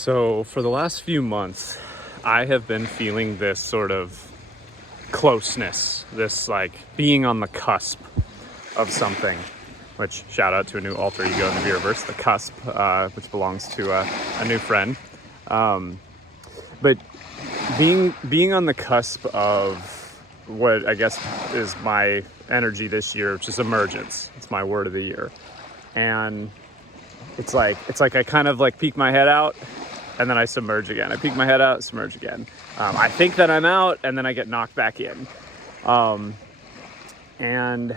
So for the last few months, I have been feeling this sort of closeness, this like being on the cusp of something, which shout out to a new alter ego in the Viraverse, the Cusp, which belongs to a new friend. But being on the cusp of what I guess is my energy this year, which is emergence. It's my word of the year. And it's like I kind of like peek my head out and then I submerge again. I peek my head out, submerge again. I think that I'm out and then I get knocked back in. And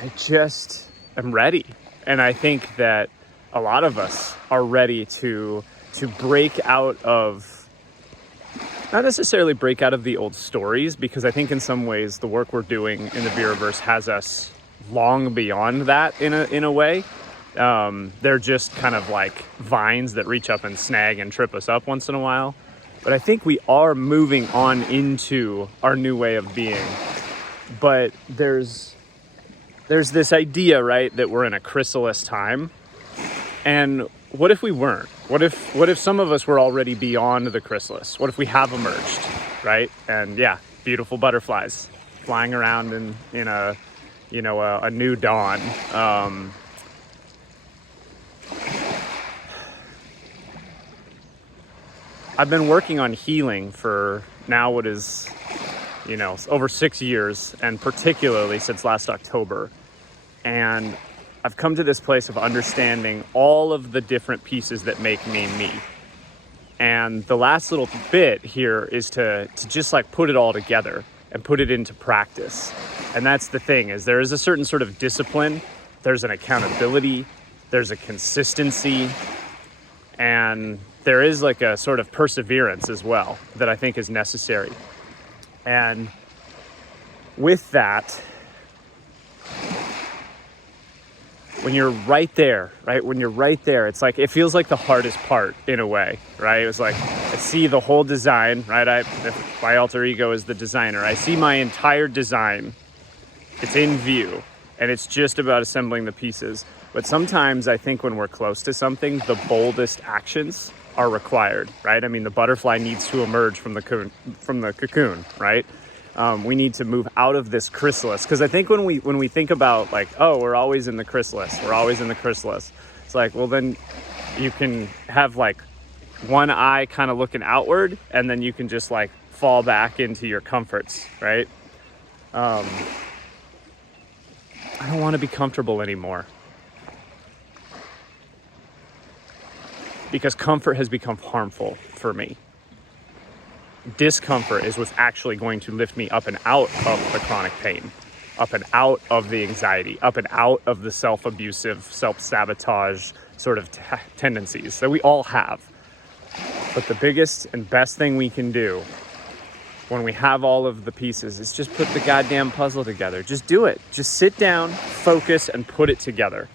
I just am ready. And I think that a lot of us are ready to break out of, not necessarily break out of the old stories, because I think in some ways the work we're doing in the Viraverse has us long beyond that in a way. They're just kind of like vines that reach up and snag and trip us up once in a while. But I think we are moving on into our new way of being. But there's this idea, right, that we're in a chrysalis time. And what if we weren't? What if some of us were already beyond the chrysalis? What if we have emerged, right? And yeah, beautiful butterflies flying around in a new dawn. I've been working on healing for now what is, over 6 years, and particularly since last October. And I've come to this place of understanding all of the different pieces that make me me. And the last little bit here is to just like put it all together and put it into practice. And that's the thing, is there is a certain sort of discipline, there's an accountability, there's a consistency, and there is like a sort of perseverance as well that I think is necessary. And with that, when you're right there, it's like, it feels like the hardest part in a way, right? It was like, I see the whole design, right? My alter ego is the designer. I see my entire design. It's in view, and it's just about assembling the pieces. But sometimes I think when we're close to something, the boldest actions are required, right? I mean, the butterfly needs to emerge from the cocoon, right? We need to move out of this chrysalis, because I think when we think about like, oh, we're always in the chrysalis, it's like, well, then you can have like one eye kind of looking outward, and then you can just like fall back into your comforts, right? I don't want to be comfortable anymore, because comfort has become harmful for me. Discomfort is what's actually going to lift me up and out of the chronic pain, up and out of the anxiety, up and out of the self-abusive, self-sabotage sort of tendencies that we all have. But the biggest and best thing we can do when we have all of the pieces is just put the goddamn puzzle together. Just do it. Just sit down, focus, and put it together.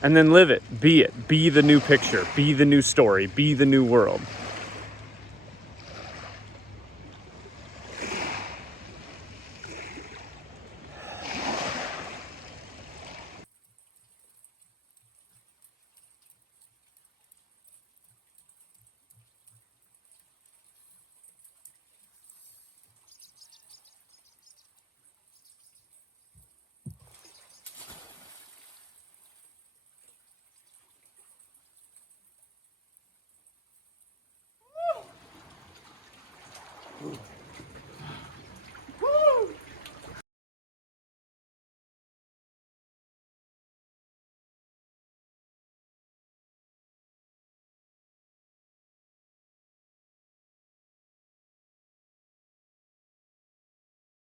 And then live it. Be the new picture. Be the new story. Be the new world.